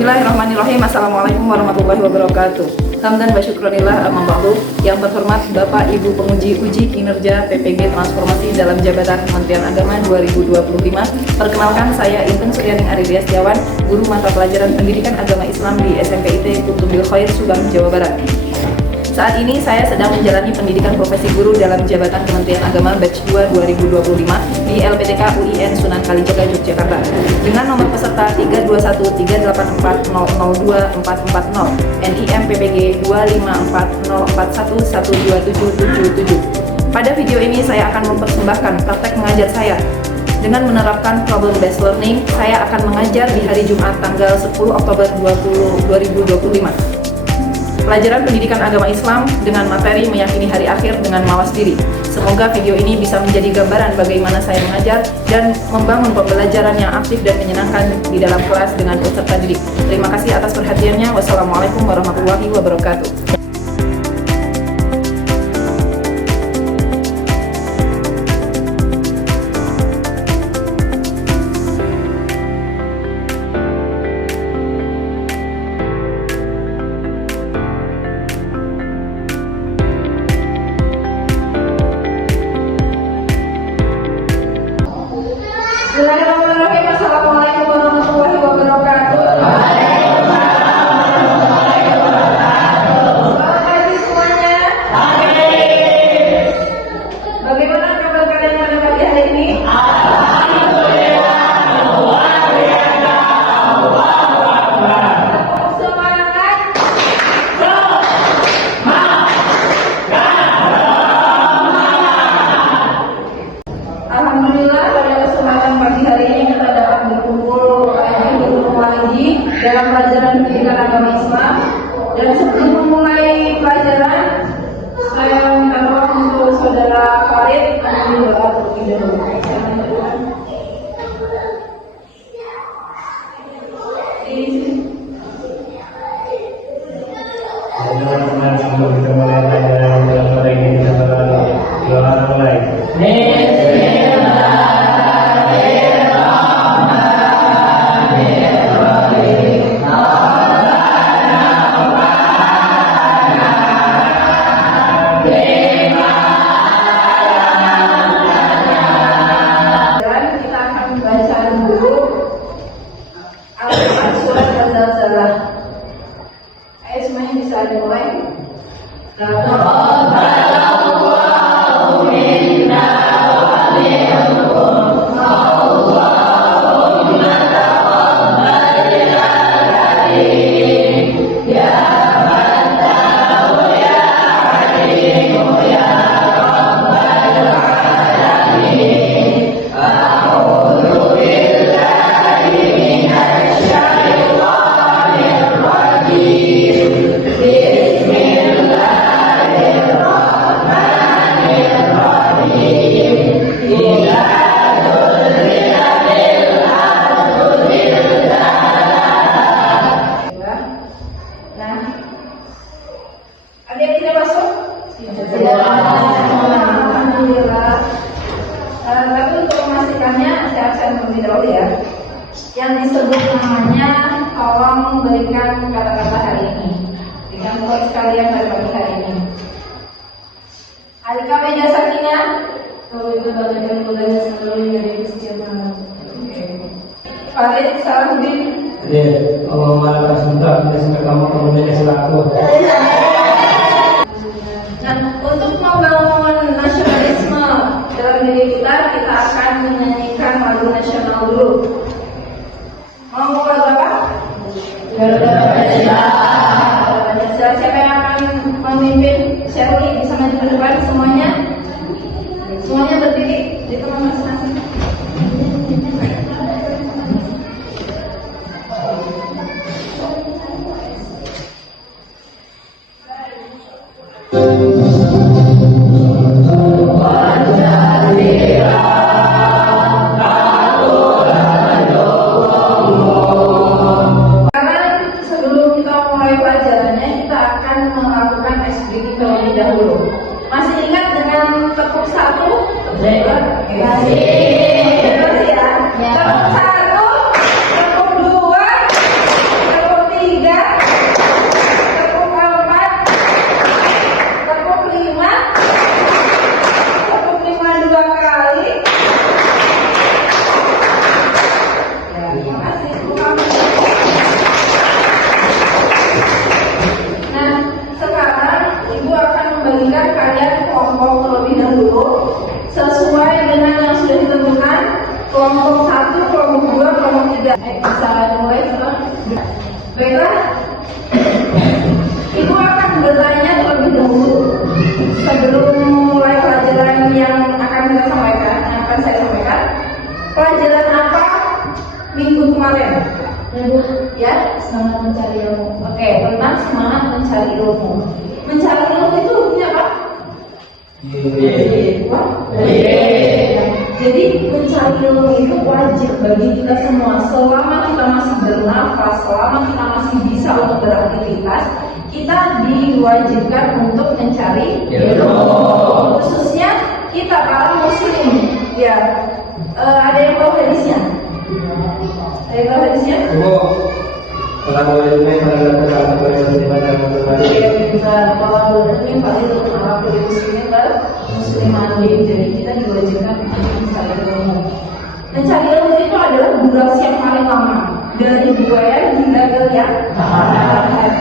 Bismillahirrahmanirrahim. Assalamualaikum warahmatullahi wabarakatuh. Hamdan wa syukronillah amma ba'du. Yang terhormat Bapak Ibu penguji uji kinerja PPG Transformasi dalam Jabatan Kementerian Agama 2025. Perkenalkan, saya Inten Suryaning Aridia Setiawan, guru mata pelajaran Pendidikan Agama Islam di SMPIT Kutubil Khair, Subang, Jawa Barat. Saat ini saya sedang menjalani pendidikan profesi guru dalam Jabatan Kementerian Agama Batch 2 2025 di LPTK UIN Sunan Kalijaga, Yogyakarta dengan nomor peserta 3213840024440 NIM PPG 25404112777. Pada video ini saya akan mempersembahkan praktek mengajar saya. Dengan menerapkan problem based learning, saya akan mengajar di hari Jumat tanggal 10 Oktober 2025. Pelajaran Pendidikan Agama Islam dengan materi meyakini hari akhir dengan mawas diri. Semoga video ini bisa menjadi gambaran bagaimana saya mengajar dan membangun pembelajaran yang aktif dan menyenangkan di dalam kelas dengan peserta didik. Terima kasih atas perhatiannya. Wassalamualaikum warahmatullahi wabarakatuh. Bismillahirrahmanirrahim. Assalamualaikum warahmatullahi wabarakatuh. Selamat pagi semuanya. Bagaimana kabar kalian pada pagi hari ini? Alhamdulillah, pada kesempatan pagi hari ini kita dapat berkumpul lagi dalam pelajaran Pendidikan Agama Islam. Dan sebelum memulai pelajaran, saya minta doa untuk saudara Farid mengambil doa terlebih dahulu. Sebelum kita mulai pelajaran pada ini, kita doa mulai. Ayo semuanya bisa dimulai. Ada yang tidak masuk? Tidak. Alhamdulillah. Tapi untuk memastikannya, saya absen terlebih dahulu ya. Yang disebut namanya, tolong berikan kata-kata hari ini. Berikan buat sekalian pada pagi hari ini. Alika meja sakinya. Kalau itu belajar mulai seluruh dari kesejahteraan. Farid Salahuddin. Ya, Allah malah sebentar kita suka kamu kemudian selaku. Nah, untuk membangun nasionalisme dalam diri kita akan menyanyikan lagu nasional dulu. Mau lagu apa? Garuda Pancasila. Siapa yang akan memimpin? Sherly bisa maju ke depan semuanya. Semuanya berdiri di tempat masing-masing. Masih ingat dengan kelompok 1, kelompok 2, kelompok 3. Bisa mulai sekarang. Baiklah, Ibu akan bertanya terlebih dahulu sebelum mulai pelajaran yang akan saya sampaikan. Pelajaran apa minggu kemarin? Ya, semangat mencari ilmu. Oke, tentang semangat mencari ilmu. Mencari ilmu itu punya apa? Jadi mencari ilmu itu wajib bagi kita semua. Selama kita masih bernafas, selama kita masih bisa untuk beraktivitas, kita diwajibkan untuk mencari ilmu. Khususnya kita para muslim. Ya, ada yang tahu hadisnya? Ada yang tahu hadisnya? Jadi kita diwajibkan untuk mencari ilmu. Mencari ilmu itu adalah durasi yang paling lama dari buaya hingga geliat.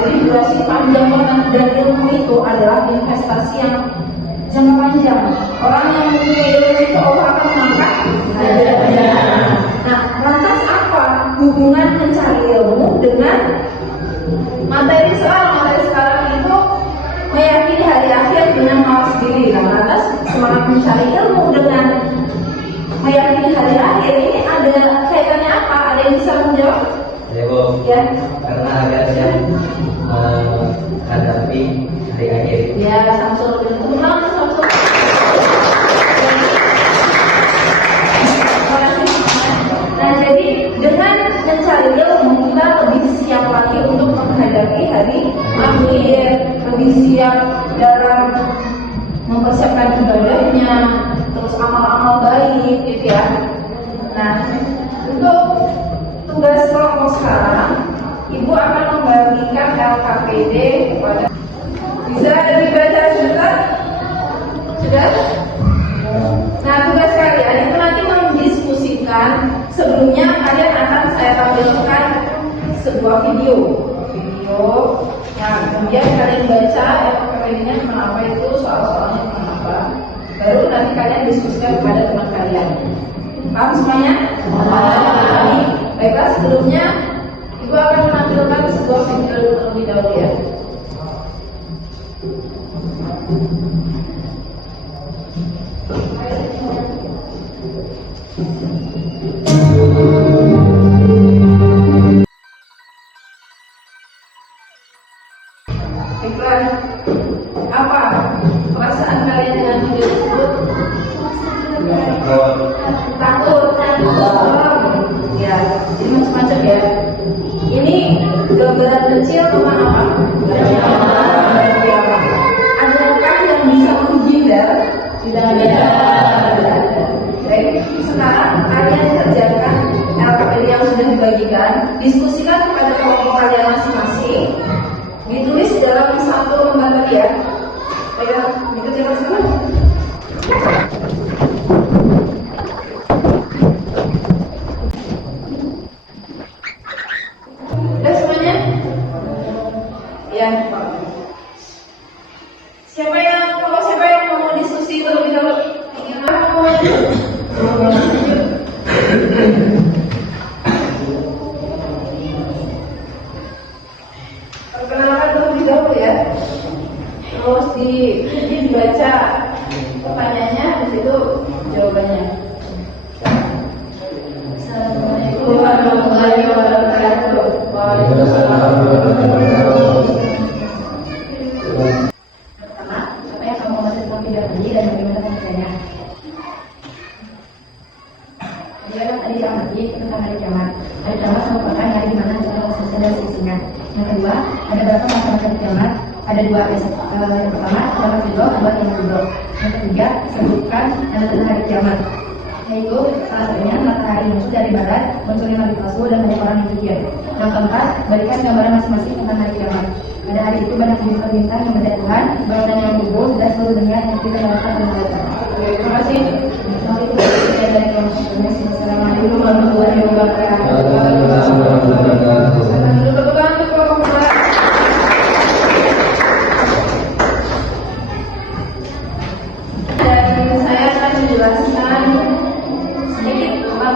Jadi durasi panjang banget, dan ilmu itu adalah investasi yang jangka panjang. Orang yang mempunyai ilmu itu Allah akan mengangkat derajatnya. Nah, lantas apa hubungan mencari ilmu dengan materi sekarang? Materi sekarang itu meyakini hari akhir dengan mawas diri. Nah, lantas semangat mencari ilmu dengan meyakini hari akhir ini ada kaitannya apa? Ada yang bisa menjawab? Ya, Bu. Ya. Karena akhirnya menghadapi hari akhir. Ya, Samsul. Gimana Samsul? Nah, jadi dengan mencari ilmu kita lebih siap lagi untuk menghadapi hari akhir, lebih siap dalam mempersiapkan ibadahnya, terus amal-amal baik, gitu ya. Nah, untuk tugas kelompok sekarang, Ibu akan membagikan LKPD kepada. Bisa dibaca sebentar? Sudah? Nah, tugas kalian itu nanti mendiskusikan. Sebelumnya kalian akan saya tampilkan sebuah video yang kemudian kalian baca LKPD-nya kenapa itu, soal-soalnya kenapa. Baru nanti kalian diskusikan kepada teman kalian. Paham semuanya? Baiklah, sebelumnya Ibu akan menampilkan sebuah video terlebih dahulu ya. Baiklah, apa perasaan kalian dengan video tersebut? Takut. Ya, jadi macam-macam ya. Ini gambaran kecil tentang apa? Adakah yang bisa menghindar? Tidak ada. Baik, sekarang kalian kerjakan LKPD yang sudah dibagikan, diskusikan kepada kelompok kalian masing-masing, ditulis dalam satu lembar tadi ya. Baiklah, dikerjakan sekarang. Udah semuanya? Ya. Siapa yang mau diskusi terlebih dahulu? Perkenalkan terlebih dahulu ya. Terus dibaca pertanyaannya, di situ jawabannya. Assalamualaikum warahmatullahi wabarakatuh. Pertama, apa yang kamu maksud tentang video tadi dan bagaimana pembacanya? Dia kan tadi bilang lagi tentang hari kiamat. Hari kiamat merupakan hari di mana kita selesai dari sisinya. Yang kedua, ada berapa macam kiamat? Ada dua. Yang pertama, kiamat kubro, kedua kiamat kubro. Yang ketiga, sebutkan tentang hari kiamat. Yaitu salah satunya matahari muncul dari barat, munculnya nabi palsu dan banyak orang yang kikir. Yang keempat, berikan gambaran masing-masing tentang hari kiamat. Pada hari itu banyak bintang-bintang yang melihat Tuhan, bangunan yang gugur dan seluruh dunia yang kita dapat melihat. Terima kasih. Assalamualaikum warahmatullahi wabarakatuh. Dan saya akan menjelaskan sedikit tentang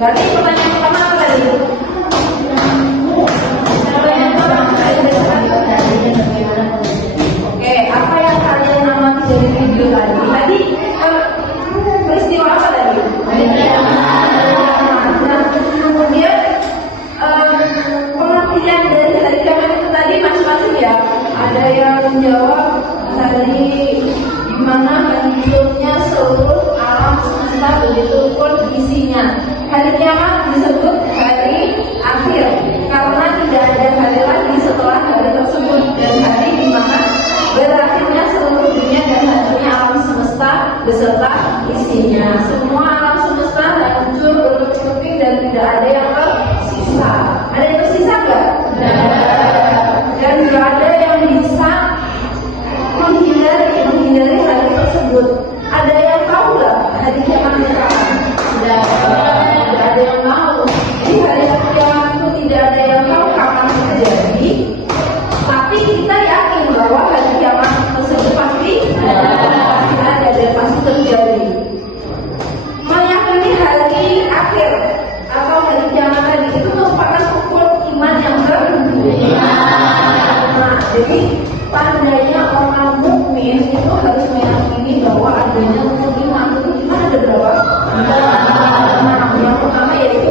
Berarti pertanyaan pertama apa tadi? Pertanyaan pertama oke, apa yang kalian amati dari video tadi? Tadi peristiwa apa tadi? Nah, kemudian pengertian dari hari kiamat itu tadi masing-masing ya. Ada yang menjawab dari dimana hidupnya seluruh alam semesta begitu pun isinya. Hari kiamat disebut hari akhir karena tidak ada hari lagi setelah hari tersebut dan hari di mana berakhirnya seluruh dunia dan hancurnya alam semesta beserta isinya. Semua alam semesta hancur berkeping dan tidak ada yang tersisa. Ada yang tersisa nggak? Dan nggak ada yang bisa menghindari hari tersebut. Ada yang tahu nggak hari kiamat itu kapan? Tidak ada yang tahu. Jadi hari kiamat itu tidak ada yang tahu kapan terjadi. Tapi kita yakin bahwa hari kiamat tersebut pasti ada dan pasti terjadi. Meyakini hari akhir atau hari kiamat tadi itu merupakan ukur iman yang tertinggi. Nah, jadi tandanya orang mukmin itu harus meyakini bahwa adanya unsur iman. Itu iman ada berapa? Nah, yang pertama yaitu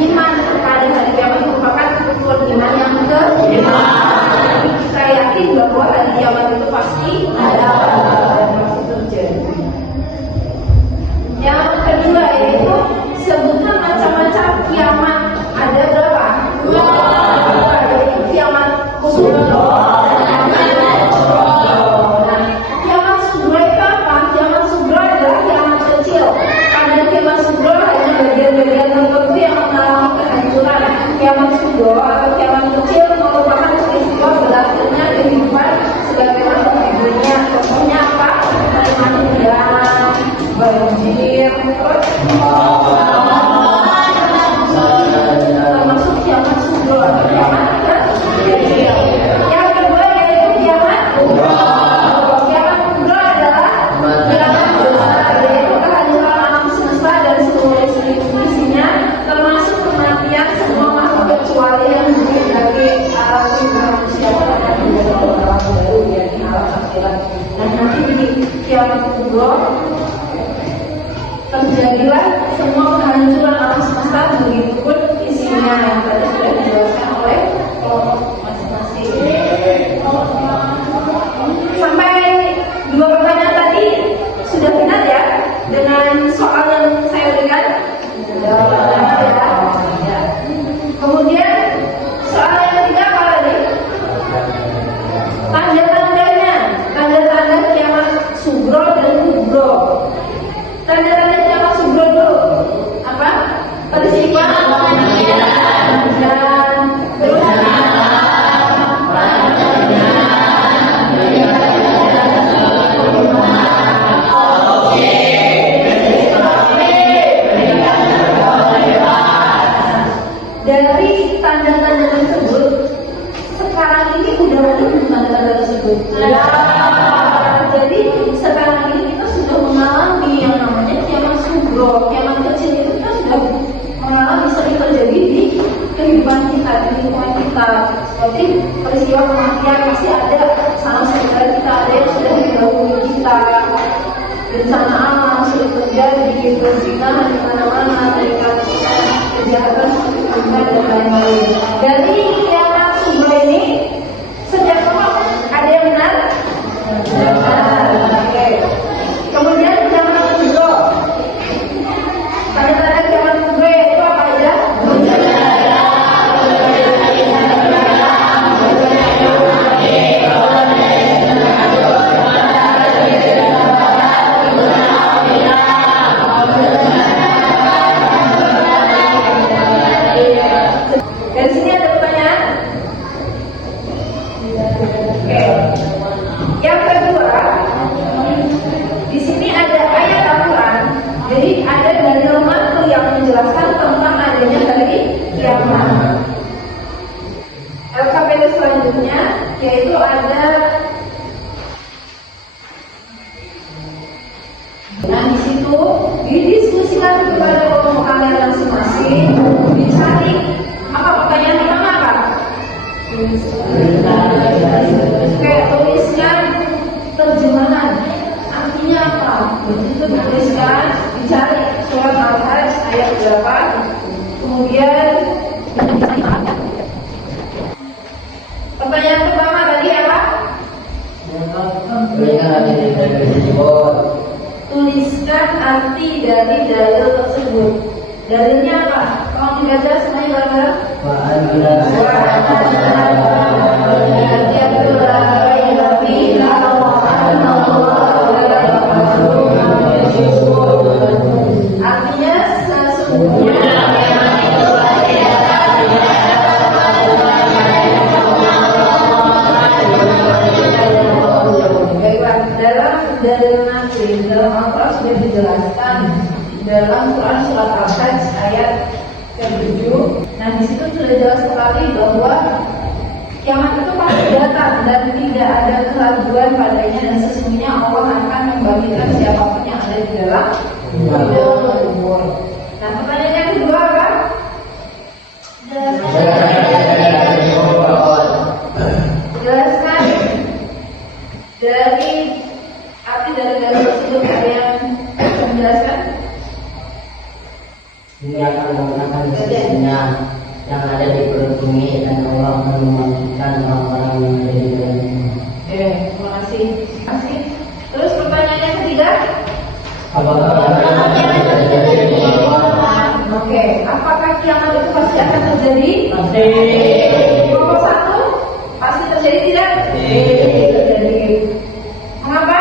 iman kepada hari kiamat merupakan ukur iman yang kelima. Kita yakin bahwa hari kiamat itu pasti ada dan pasti terjadi. Yang kedua yaitu sebutkan macam-macam kiamat. Ada berapa? Dua. Yaitu kiamat kubra. Nah, kiamat sugra itu apa? Kiamat sugra adalah kiamat kecil. Ada kiamat sugra hanya bagian-bagian tertentu yang mengalami kehancuran. Kiamat sugra atau kiamat kecil merupakan peristiwa berakhirnya kehidupan sebagaimana dunia. Contohnya apa? Kematian, banjir, terus termasuk kiamat sugra atau kiamat kecil. Yang kedua yaitu kiamat kubra. Kiamat kubra adalah kiamat besar, yaitu kehancuran alam semesta dan seluruh isinya, termasuk kematian semua makhluk kecuali yang dari alam manusia akan menjadi alam baru, yakni alam akhirat. Dan nanti di kiamat kubra terjadilah semua kehancuran alam semesta begitu pun isinya yang tadi sudah dijelaskan oleh kelompok masing-masing. Sampai dua pertanyaan tadi sudah benar ya dengan soal yang saya berikan? Ya. Kemudian soal yang ketiga apa tadi? Tanda-tandanya, tanda-tanda kiamat sugro dan kubro. Tanda-tanda kiamat sugro dulu apa? Peristiwa dan terus dari tanda-tanda tersebut sekarang ini udah belum tanda-tanda tersebut. Jadi sekarang ini kita sudah mengalami yang namanya kiamat sugro. Kiamat kecil itu kita sudah mengalami, sering terjadi di kehidupan kita, di lingkungan kita. Seperti peristiwa kematian pasti ada sama saudara kita, ada yang sudah mendahului kita. Bencana alam sering terjadi, berzina di mana-mana, kejahatan seperti zina dan lain-lain. Dari kiamat sugro ini sejak kapan ada yang benar? Oke. Kemudian kiamat kubro. Tanda-tanda kiamat kubro itu apa aja? Dari sini ada pertanyaan? Oke. Yang kedua, di sini ada ayat Al-Quran. Jadi ada dalil mantu yang menjelaskan tentang adanya hari kiamat. LKPD selanjutnya yaitu ada. Nah, di situ didiskusikan kepada kelompok kalian masing-masing, dicari apa pertanyaan pertama apa? Kayak tuliskan terjemahan, artinya apa? Itu dituliskan, dicari surat Al-Hajj ayat berapa, kemudian pertanyaan pertama tadi apa? Tuliskan arti dari dalil tersebut. Dalilnya apa? Kalau dibaca semuanya bareng-bareng. Artinya sesungguhnya dalam nasi dalam Al-Quran sudah dijelaskan dalam surat Al-Hajj ayat ke-7. Nah, di situ sudah jelas sekali bahwa kiamat itu pasti datang dan tidak ada keraguan padanya, dan sesungguhnya Allah akan membagikan siapapun yang ada di dalam kubur. Nah, pertanyaan yang kedua apa? Jelaskan dari arti dari dalil tersebut. Ada yang bisa menjelaskan? Ini akan menggunakan sisinya yang ada di perut bumi, dan Allah akan memasukkan orang-orang yang ada di dalamnya. Terima kasih. Terus pertanyaan yang ketiga? Oke, apakah kiamat itu pasti akan terjadi? Pasti. Nomor 1, pasti terjadi tidak? Terjadi. Mengapa?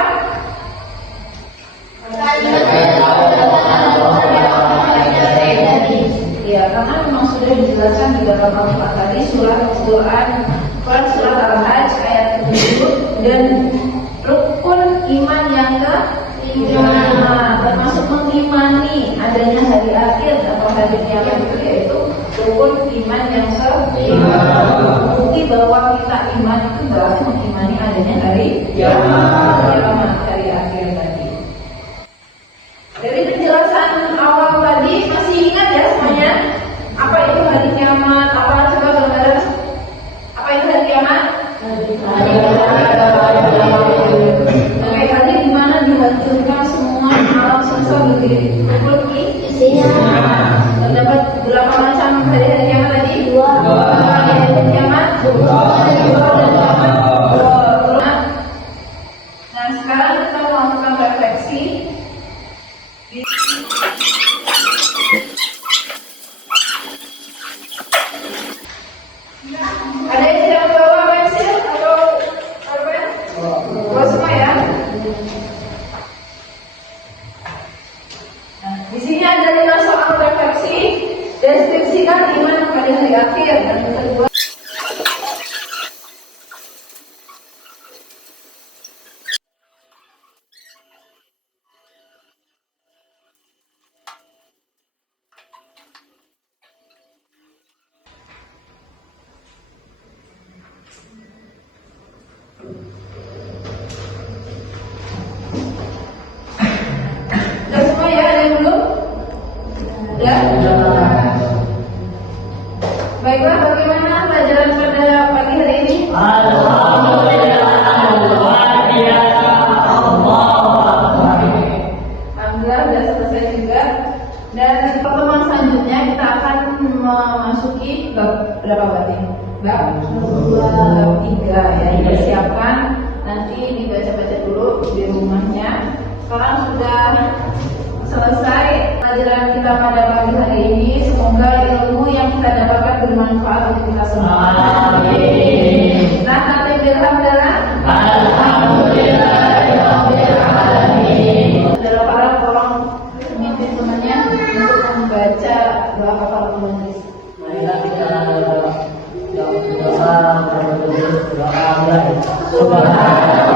Ya, karena memang sudah dijelaskan di dalam Al-Quran tadi, surat Al-Hajj ayat 7, dan rukun iman yang ketiga termasuk mengimani adanya hari akhir atau hari kiamat itu, yaitu rukun iman yang kelima. Bukti bahwa kita iman itu berarti mengimani adanya hari kiamat, hari akhir tadi. Dari penjelasan awal tadi masih ingat ya semuanya? Apa itu hari kiamat? Apa coba gambaran? Apa itu hari kiamat? Oke, hari di mana dihancurkan semua alam semesta berdiri. Rukun isinya terdapat berapa macam hari kiamat tadi? Dua. Hari kiamat? Dua. Nah, sekarang kita melakukan refleksi. Ada yang tidak membawa pensil atau pulpen? Bawa semua ya. Nah, di sini ada 5 soal refleksi. Deskripsikan iman pada hari akhir. Dan yang kedua, sudah semua ya? Ada yang belum? Ya? Baiklah, bagaimana pelajaran pada pagi hari ini? Alhamdulillah sudah selesai juga. Dan pertemuan selanjutnya kita akan memasuki bab berapa berarti? Bab 3 ya. Dipersiapkan, nanti dibaca-baca dulu di rumahnya. Sekarang sudah selesai pelajaran kita pada pagi hari ini. Semoga ilmu yang kita dapatkan bermanfaat untuk kita semua. Amin. Nah, nanti alhamdulillah. Saudara para tolong memimpin temannya untuk membaca doa kafaratul majlis. Marilah kita doa. Subhanallah.